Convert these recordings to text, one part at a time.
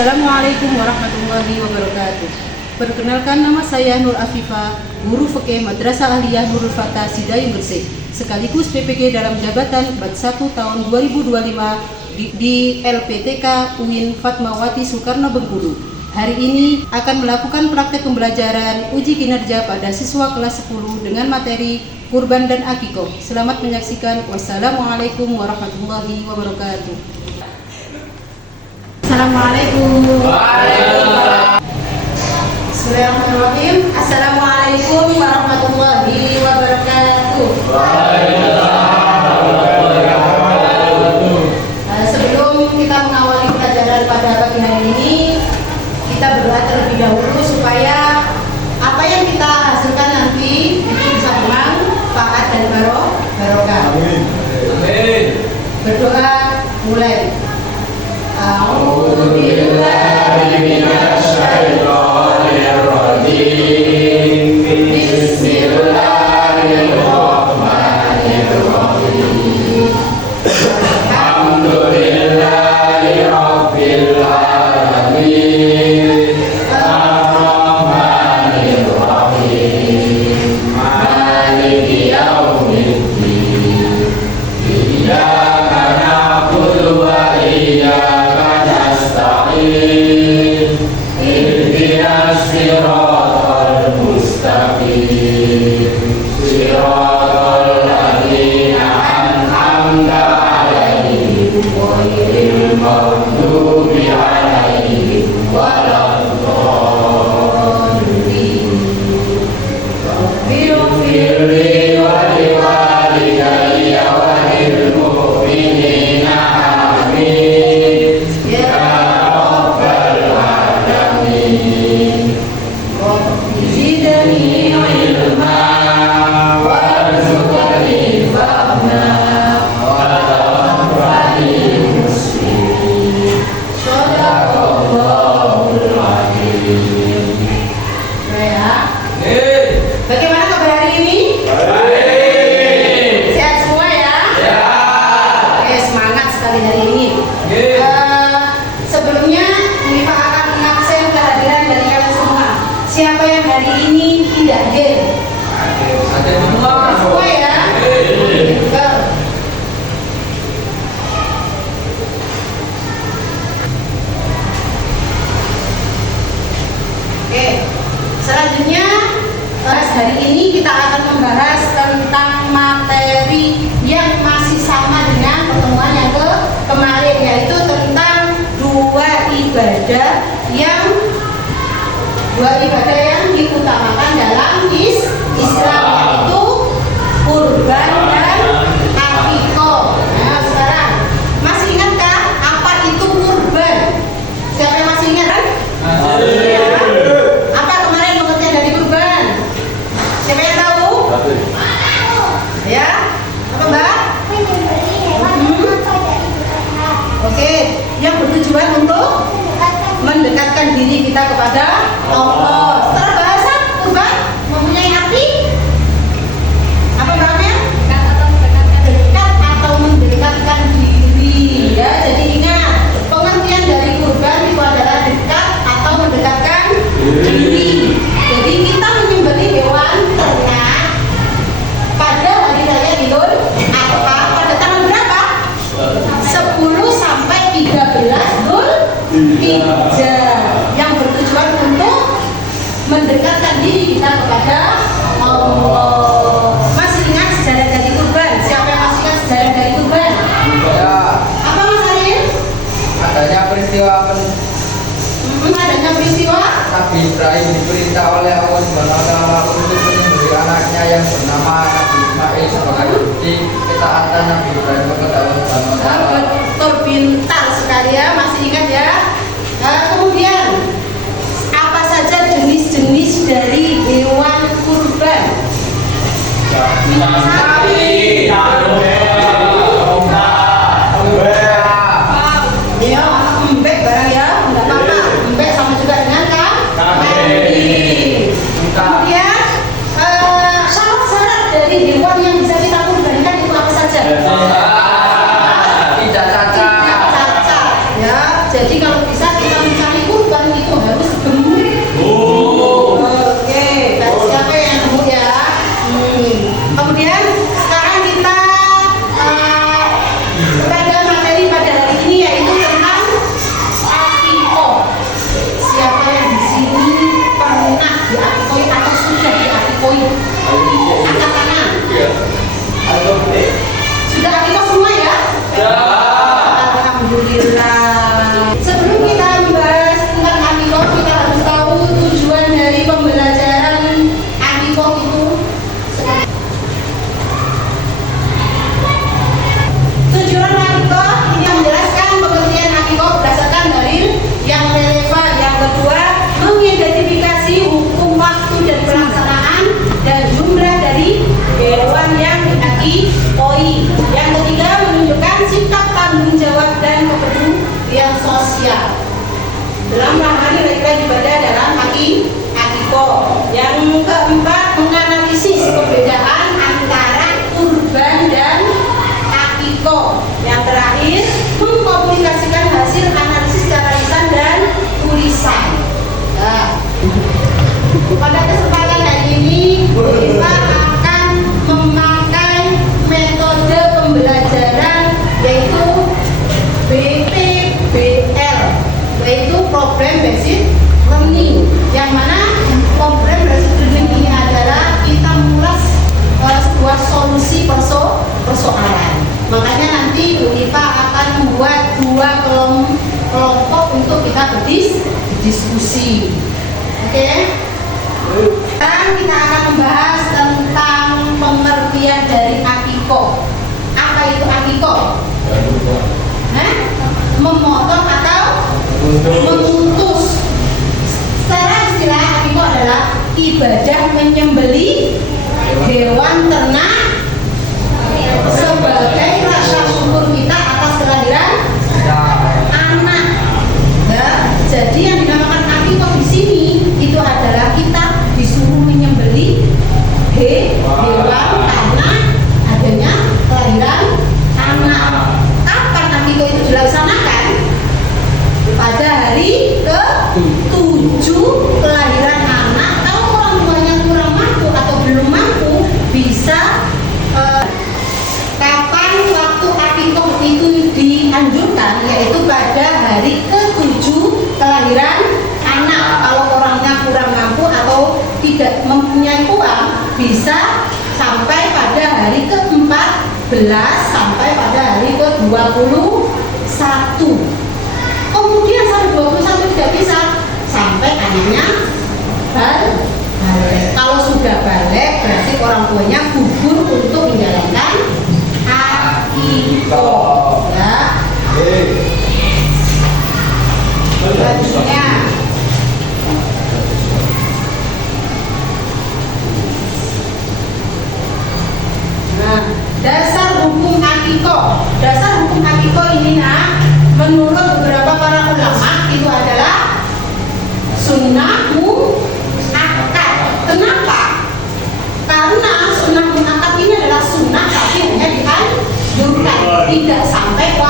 Assalamualaikum warahmatullahi wabarakatuh. Perkenalkan, nama saya Nur Afifah, guru fikih Madrasah Aliyah Nurul Fatah Sidayung Gresik, sekaligus PPG dalam jabatan Bat 1 tahun 2025 di LPTK UIN Fatmawati Soekarno Bengkulu. Hari ini akan melakukan praktek pembelajaran uji kinerja pada siswa kelas 10 dengan materi kurban dan akikoh. Selamat menyaksikan. Wassalamualaikum warahmatullahi wabarakatuh. Assalamualaikum. Waalaikumsalam. Bismillahirrahmanirrahim. Assalamualaikum warahmatullahi wabarakatuh. Sebelum kita mengawali pelajaran pada pagi hari ini, kita berdoa terlebih dahulu supaya apa yang kita hasilkan nanti itu bisa bermanfaat dan barokah. Amin. Berdoa mulai. A'udzu billahi minasy syaithanir rajim. Bismillahirrahmanirrahim. Alhamdulillahi rabbil alamin. Ar-rahmanir rahim. Maliki yaumiddin. Iyyaka na'budu wa iyyaka nasta'in. Ihdinas siratal mustaqim. Siratal ladzina an'amta 'alaihim ghairil maghdubi 'alaihim waladdallin. Rabbighfirli wa liwalidayya wa lil mu'minina amin. Ya rabbal alamin. Rabbi zidni ilma warzuqni fahma wa tawfani muslimin. Shadaqallahul azim. Bagaimana kabar hari ini? Baik. Sehat semua ya? Ya. Oke, semangat sekali hari ini. Sebelumnya, Unifah akan mengabsen kehadiran dari kalian semua. Siapa yang hari ini tidak hadir? Hadir semua. Semua ya? Betul. Oke, selanjutnya hari ini kita akan membahas tentang materi yang masih sama dengan pertemuan yang kemarin, yaitu tentang dua ibadah yang diutamakan dalam Islam, yaitu kurban dan akikoh. Nah, sekarang masih ingatkah apa itu kurban? Siapa yang masih ingat kan? Ya. Apa kemarin pengertian dari kurban? Siapa yang tahu? Ya, apa Mbak? Oke, yang bertujuan untuk mendekatkan diri kita kepada Allah. Setelah bahasa kurban mempunyai arti apa namanya? Dekat atau mendekatkan diri. Ya, jadi ingat pengertian dari kurban itu adalah dekat atau mendekatkan diri. Jadi kita menyembelih hewan ternak pada hari raya Idul Adha pada tanggal berapa? 10 sampai 13 Dzulhijjah, yang bertujuan untuk mendekatkan diri kita kepada Allah. Masih ingat sejarah dari kurban? Siapa yang masih ingat sejarah dari kurban? Ya. Apa Mas Arif? Adanya peristiwa Nabi Ibrahim diperintah oleh Allah SWT untuk menyembelih anaknya yang bernama Nabi Ismail sebagai bukti ketaatan Nabi Ibrahim kepada Allah SWT. Betul, pintar sekali ya, masih ingat ya. Kemudian apa saja jenis-jenis dari hewan kurban? Sapi, ya, embek barang ya, enggak apa-apa. Embek sama juga dengan kambing. Kemudian syarat-syarat dari hewan yang bisa kita kurbankan itu apa saja? Tidak cacat. Ya, jadi kalau bisa kita mencari kita akan memakai metode pembelajaran yaitu BPBL, yaitu Problem Based Learning, yang mana Problem Based Learning ini adalah kita mengulas sebuah solusi persoalan. Makanya nanti Bu Iva akan membuat dua kelompok untuk kita berdiskusi. Oke? Sekarang kita akan membahas tentang pengertian dari akiko. Apa itu akiko? Memotong atau mengutus. Secara istilah akiko adalah ibadah menyembelih hewan ternak sebagai rasa syukur kita atas kelahiran anak. Nah, jadi yang dinamakan akikah di sini itu adalah kita disuruh menyembelih hewan karena adanya kelahiran anak. Kapan akikah itu dilaksanakan? Pada hari ke-7 kelahiran anak. Kalau orang tuanya kurang mampu atau belum mampu, bisa kapan waktu akikah itu dianjurkan, yaitu pada hari ke-7 kelahiran anak. Kalau orangnya kurang mampu atau tidak mempunyai uang, bisa sampai pada hari ke-14 sampai pada hari ke-21. Kemudian sampai 21 tidak bisa, sampai anaknya balik. Kalau sudah balik, berarti orang tuanya gugur untuk menjalankan akikah. Ya. Selanjutnya, nah, dasar hukum akikah. Dasar hukum akikah ini, menurut beberapa para ulama itu adalah sunnah mu'akkad. Kenapa? Karena sunnah mu'akkad ini adalah sunnah tapi hanya dianjurkan, tidak sampai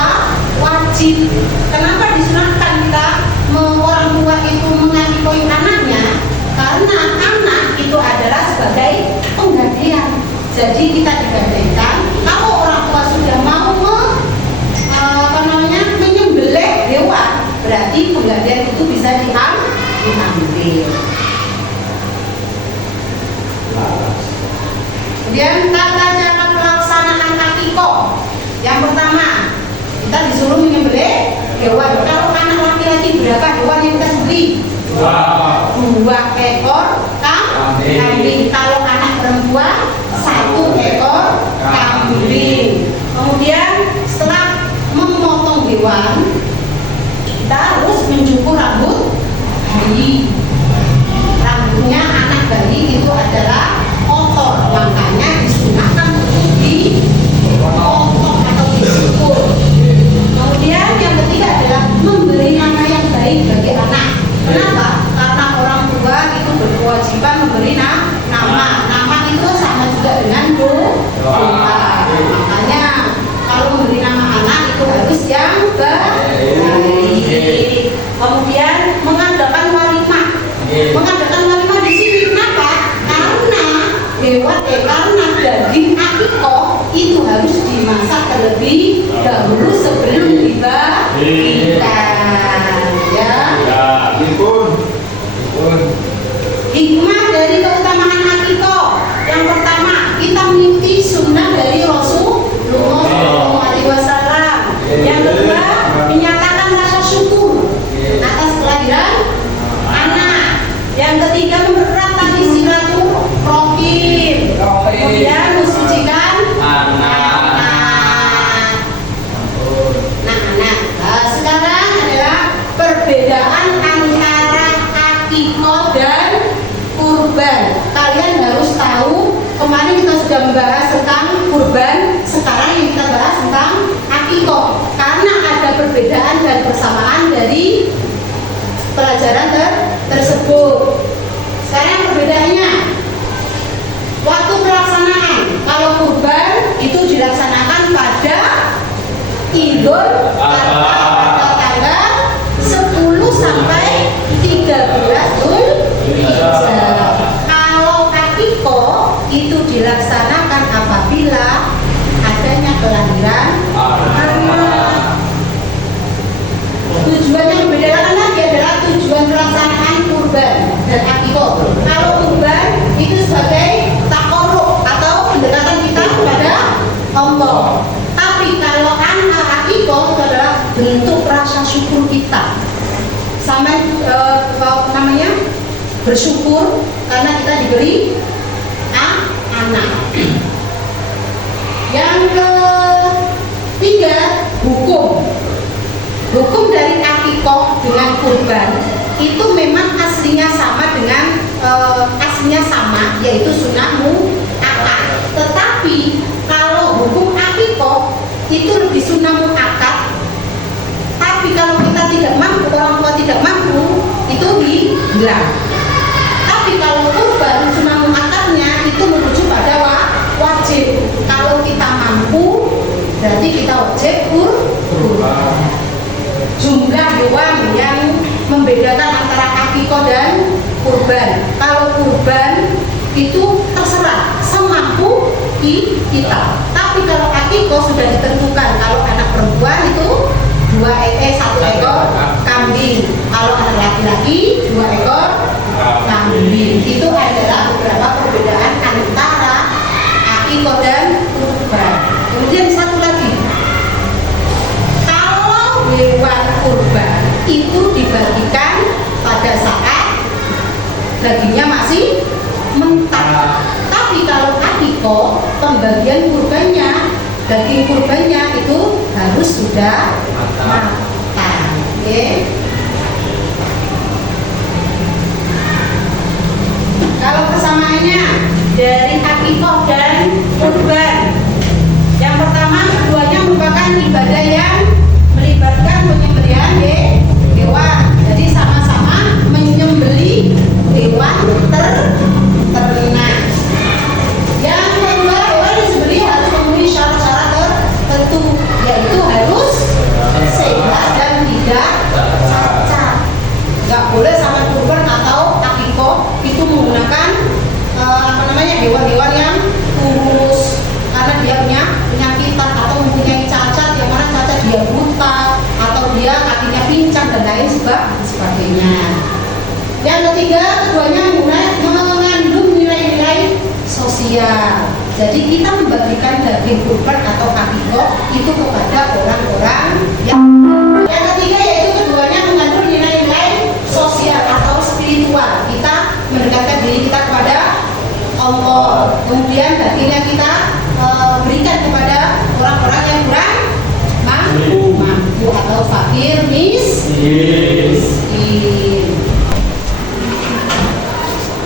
wajib. Kenapa disunahkan kita orang tua itu mengakikoi anaknya? Karena anak itu adalah sebagai penggadaian. Jadi kita digadaikan. Kalau orang tua sudah mau menyembelih hewan, berarti penggadaian itu bisa diambil. Kemudian tata cara pelaksanaan akikah. Yang pertama, kita disuruh menyembelih hewan. Kalau anak laki-laki berapa hewan yang kita sembelih? 2 ekor kambing. Kalau anak perempuan 1 ekor kambing. Kemudian setelah memotong hewan, kita harus mencukur rambut bayi. Rambutnya anak bayi itu adalah kotor, makanya disunahkan untuk dipotong atau dicukur. Kemudian yang ketiga adalah memberi nama yang baik bagi anak. Kenapa? Karena orang tua itu berkewajiban memberi nama. Nama itu sama juga dengan doa. Makanya kalau memberi nama anak itu harus yang baik. Kemudian mengadakan walimah. Mengadakan walimah di sini kenapa? Karena karena daging akikah itu harus dimasak terlebih dahulu sebelum dibagikan. Ya. Hikmah dari keutamaan akikah. Yang pertama, kita mengikuti sunnah dari Rasulullah SAW. Yang kedua, menyatakan rasa syukur atas kelahiran anak. Yang ketiga, mempererat tali silaturahim. Kemudian mensucikan anak. Sekarang adalah perbedaan antara akikah dan kurban. Kalian harus tahu, kemarin kita sudah membahas tentang kurban, sekarang yang kita bahas tentang akikah. Karena ada perbedaan dan persamaan dari pelajaran tersebut. Sekarang perbedaannya, waktu pelaksanaan. Kalau kurban itu dilaksanakan pada Idul Adha pada tanggal 10 sampai 13 Dzulhijjah. Kalau akikah bersyukur karena kita diberi anak. Yang ketiga, hukum dari akikoh dengan kurban itu memang aslinya sama dengan yaitu sunnah mu'akkad. Tetapi kalau hukum akikoh itu lebih sunnah mu'akkad. Tapi kalau kita tidak mampu, orang tua tidak mampu, itu dihilang. Tapi kalau kurban sunnah mu'akkadnya itu merujuk pada wajib. Kalau kita mampu, berarti kita wajib kurban. Jumlah hewan yang membedakan antara akikoh dan kurban. Kalau kurban itu terserah semampu kita. Tapi kalau akikoh sudah ditentukan. Kalau anak perempuan itu 1 ekor kambing. Kalau anak laki-laki 2 ekor kambing. Itu adalah beberapa perbedaan antara akikoh dan kurban. Kemudian satu lagi, kalau hewan kurban itu dibagikan pada saat dagingnya masih mentah. Tapi kalau akikoh, pembagian kurbannya, daging kurbannya itu harus sudah matang. Oke. Kalau persamaannya dari akikoh dan kurban, yang pertama, keduanya merupakan ibadah yang melibatkan penyembelihan hewan. Jadi sama-sama menyembelih hewan ternak. Yang kedua, hewan disembelih harus memenuhi syarat-syarat tertentu, yaitu harus sehat dan tidak cacat. Nggak boleh sama kurban atau akikoh itu menggunakan hewan-hewan yang kurus karena dia punya penyakitan atau mempunyai cacat, yang mana cacat dia buta atau dia kakinya pincang dan lain sebagainya. Yang ketiga, keduanya mengandung nilai-nilai sosial. Jadi kita membagikan daging kurban atau akikoh itu kepada orang-orang yang ketiga, yaitu keduanya mengandung nilai-nilai sosial atau spiritual. Kita mendekatkan diri kita kepada Allah. Kemudian dagingnya kita berikan kepada orang-orang yang kurang mampu atau fakir miskin.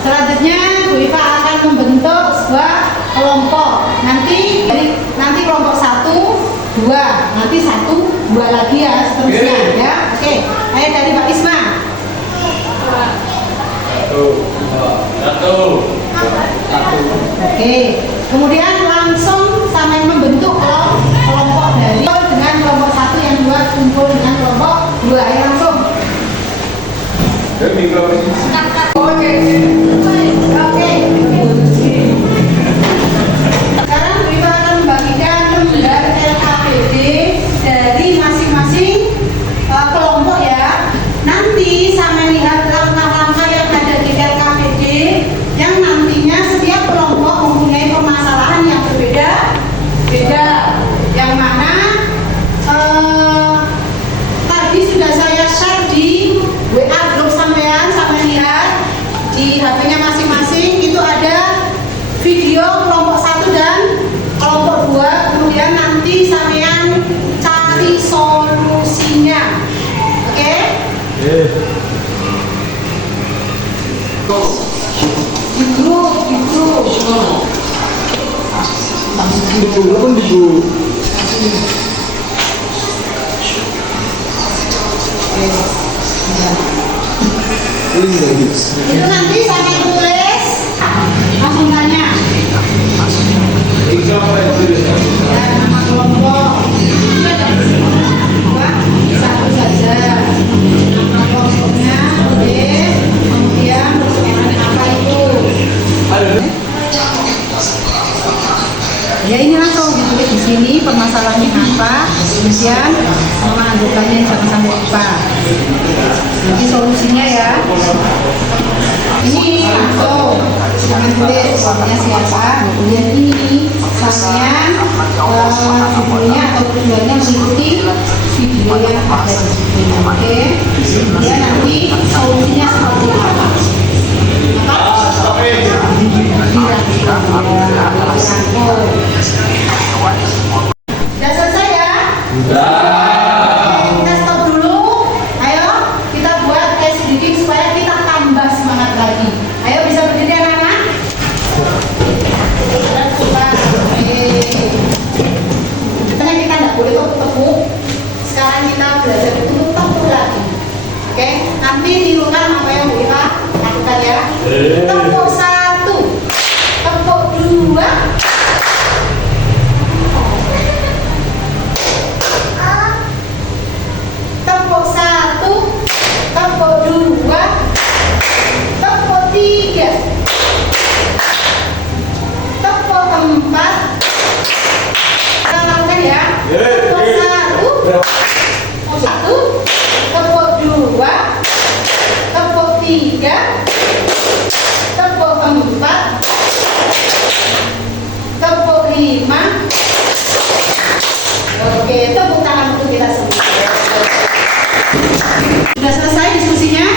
Selanjutnya Bu Iva akan membentuk sebuah kelompok. Nanti kelompok 1, 2, nanti 1, 2 lagi ya, seterusnya ya. Oke. Ayo dari Pak Isma. 1. Oke. Kemudian langsung sampai membentuk kelompok dari dengan kelompok 1, yang 2 kumpul dengan kelompok 2. Ayo langsung. Oke. Sekarang kita akan membagikan lembar LKPD dari masing-masing kelompok ya. Nanti sama lihat langkah-langkah yang ada di LKPD yang nantinya setiap kelompok mempunyai permasalahan yang berbeda-beda. Yang mana tadi sudah saya share di WA grup sampean, sampai lihat di HP-nya masing-masing itu ada video kelompok 1 dan kelompok 2. Kemudian nanti sampean cari solusinya. Oke? Di grup. Itu nanti saya tulis, langsung tanya. Ya, nama kelompok. Satu saja. Nama kelompoknya, kemudian pertanyaannya apa itu? Ya ini langsung ditulis di sini permasalahannya apa, kemudian sama anggotanya jangan sampai lupa. Nanti solusinya ya. Ini langsung jangan tulis orangnya siapa, kemudian ini sampean videonya atau tujuannya mengikuti video yang ada di sini. Oke. Kemudian nanti solusinya seperti apa. Tepuk 1, tepuk 2. Tepuk 1, tepuk 2, tepuk 3, tepuk 4. Kita lakukan ya. Tepuk 1, tepuk 2, tepuk 3, tepuk 4, tepuk 5. Oke, tepuk tangan untuk kita semua. Sudah selesai diskusinya?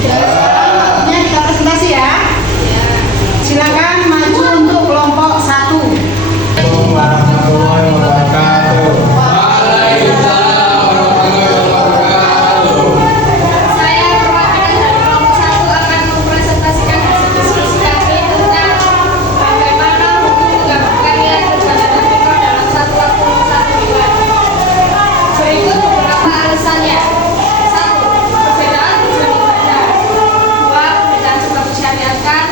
Sekarang waktunya kita presentasi ya. Silakan maju untuk kelompok 1. Warahmatullahi wabarakatuh. Waalaikumsalam warahmatullahi wabarakatuh. Saya perwakilan dari kelompok 1 akan mempresentasikan hasil diskusi kami tentang bagaimana hukum menggabungkan niat perjalanan rekor dalam satu waktu satu bulan. Berikut beberapa alasannya. 1. Perbedaan tujuan ibadah. 2. Perbedaan sebab disyariatkan.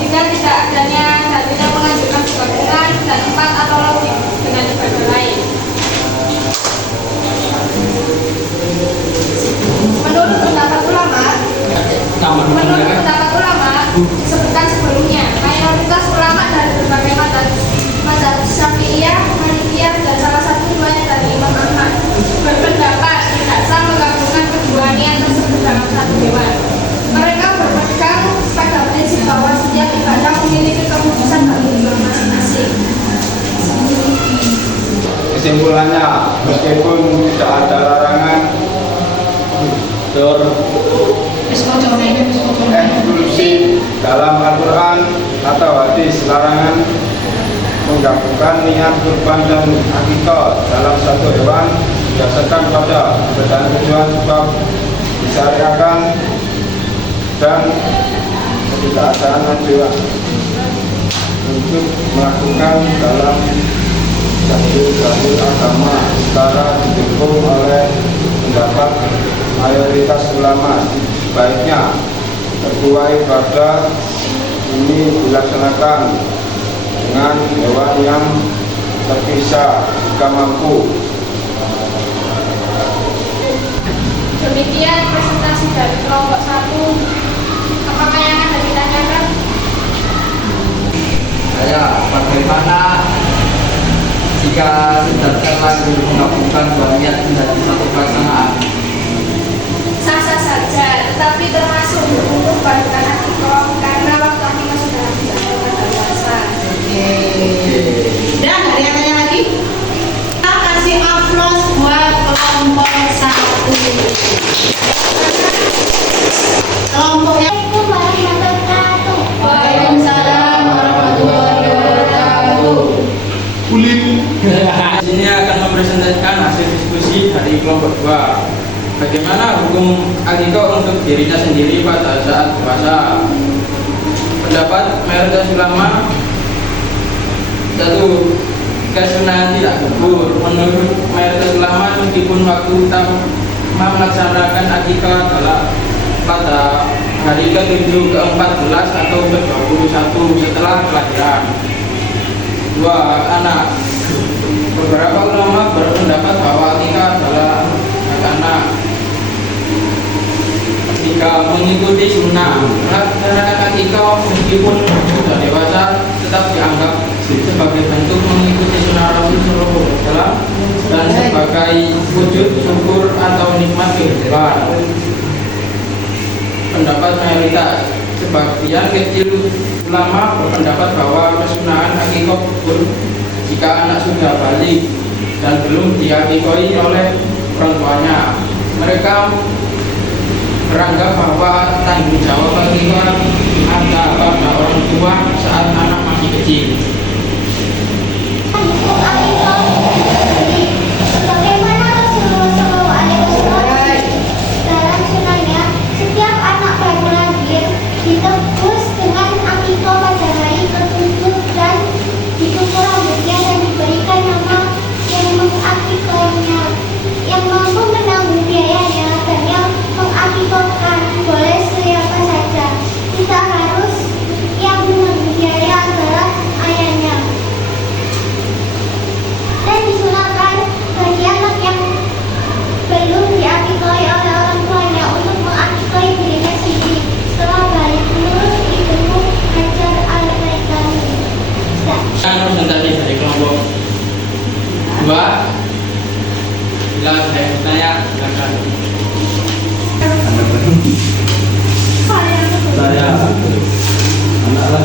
3. Tidak adanya dalil yang menganjurkan penggabungan. Dan 4. Atau logik dengan ibadah lain. Menurut pendapat ulama, disebutkan sebelumnya, mayoritas ulama dari berbagai mazhab Syafi'iyah, Malikiyah, dan salah satu duanya dari Imam Ahmad berpendapat tidak sah menggabungkan kedua niat tersebut dalam satu dewan. Mereka berpegang pada prinsip bahwa setiap ibadah memiliki keputusan bagi imam masing-masing. Kesimpulannya, meskipun tidak ada larangan eksklusif dalam Al-Quran atau hadis, larangan menggabungkan niat kurban dan akikah dalam satu hewan berdasarkan pada perbedaan tujuan sebab disyariatkan dan ketidakadaan anjuran untuk melakukan dalam dalil agama secara didukung oleh pendapat mayoritas ulama. Sebaiknya kedua ibadah ini dilaksanakan dengan hewan yang terpisah jika mampu. Demikian presentasi dari kelompok 1. Apakah yang ada ditanyakan? Bagaimana jika sedangkan lagi menggabungkan dua niat menjadi satu pelaksanaan? Sah-sah saja, tetapi termasuk untuk bantuan akikah karena waktu akikah sudah tidak berpuasa. Oke. Udah nggak ada yang tanya lagi? Kita kasih aplaus buat kelompok 1. Kelompok yang Waalaikumsalam warahmatullahi wabarakatuh. Ini akan mempresentasikan hasil diskusi dari kelompok 2. Bagaimana hukum akikah untuk dirinya sendiri pada saat puasa? Pendapat mayoritas ulama, 1. Kesunahan tidak gugur. Menurut mayoritas ulama, meskipun waktu utama melaksanakan akikah adalah pada hari ke-7, ke-14 atau ke-21 setelah kelahiran. 2. Anak. Beberapa ulama berpendapat bahwa akikah adalah anak jika mengikuti sunnah. Melaksanakan akikah meskipun sudah dewasa tetap dianggap sebagai bentuk mengikuti sunnah Rasulullah SAW dan sebagai wujud syukur atau nikmat kehidupan. Pendapat mayoritas. Sebagian kecil ulama berpendapat bahwa kesunahan akikah gugur jika anak sudah balik dan belum diakikahi oleh orang tuanya. Mereka beranggap bahwa tanggung jawab akikah ada pada orang tua saat anak masih kecil. Sebagaimana Rasulullah SAW dalam sunahnya, setiap anak baru lahir ditebus dengan akikah pada hari ke-7 dan dicukur rambutnya dan diberikan nama yang mengakikahnya, yang mampu menanggung biayanya dan yang mengakikahkan boleh siapa saja. Kita harus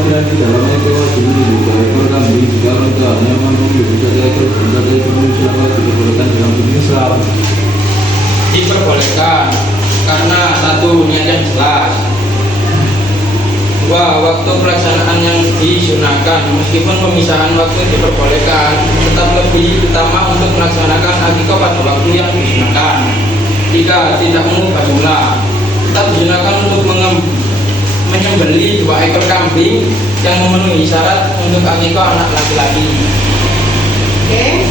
laki-laki dalam ekor sendiri juga ekor kambing jika orang tuanya mampu membeli satu ekor dari ekonomi selama diperbolehkan dalam hukum Islam. Diperbolehkan karena satu niat yang jelas. Dua, waktu pelaksanaan yang disunahkan. Meskipun pemisahan waktu diperbolehkan, tetap lebih utama untuk melaksanakan akikah pada waktu yang disunahkan. Tiga, tidak mengubah jumlah. Tetap disunahkan untuk menyembelih 2 ekor kambing yang memenuhi syarat untuk akikah anak laki-laki. Oke,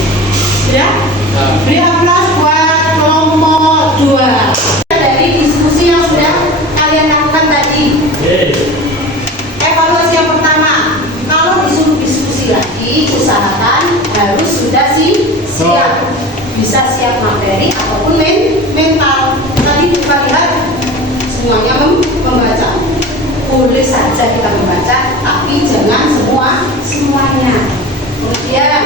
sudah? Nah, Beri aplaus buat kelompok 2 dari diskusi yang sudah kalian lakukan tadi. Evaluasi yang pertama, kalau disuruh diskusi lagi, usahakan harus sudah siap. Bisa siap materi ataupun mental. Tadi kita lihat semuanya membaca. Boleh saja kita membaca, tapi jangan semuanya. Kemudian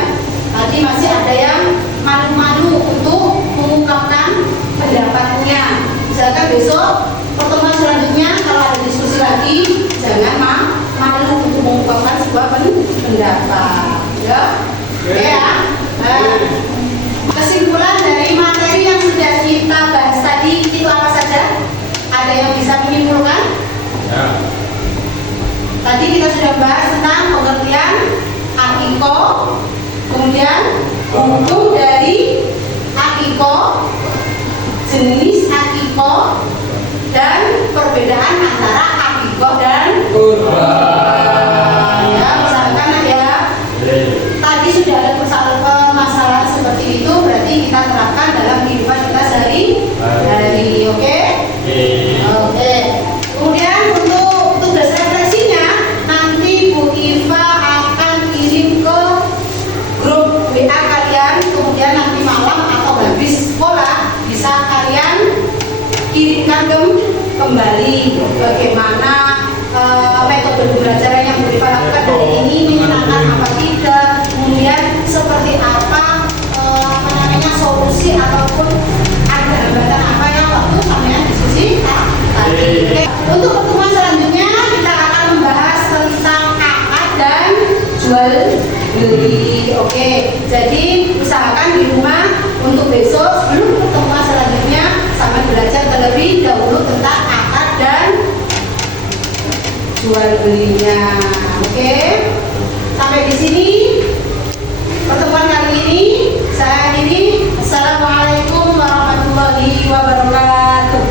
tadi masih ada yang malu-malu untuk mengungkapkan pendapatnya. Misalkan besok pertemuan selanjutnya kalau ada diskusi lagi, jangan malu untuk mengungkapkan sebuah pendapat. Ya, oke ya. Nah, kesimpulan dari materi yang sudah kita bahas tadi itu apa saja? Ada yang bisa menyimpulkan? Ya. Tadi kita sudah bahas tentang pengertian akikah, kemudian hukum dari akikah, jenis akikah, dan perbedaan antara akikah dan kurban. Ya, misalkan ya. Tadi sudah ada permasalahan seperti itu, berarti kita terapkan dalam kehidupan kita sehari-hari. Oke? Oke. Kemudian untuk tugas refleksinya nanti Bu Iva akan kirim ke grup WA kalian, kemudian nanti malam atau habis sekolah bisa kalian kirimkan kembali bagaimana metode pembelajaran yang Bu Iva lakukan hari ini, menyenangkan apa tidak, kemudian seperti apa solusi ataupun ada hambatan apa yang waktu kalian diskusi tadi. Oke. Untuk pertemuan selanjutnya kita akan membahas tentang akad dan jual beli. Oke, jadi usahakan di rumah untuk besok sebelum pertemuan selanjutnya sampai belajar terlebih dahulu tentang akad dan jual belinya. Oke, sampai di sini pertemuan kali ini. Saya akhiri. Assalamualaikum warahmatullahi wabarakatuh.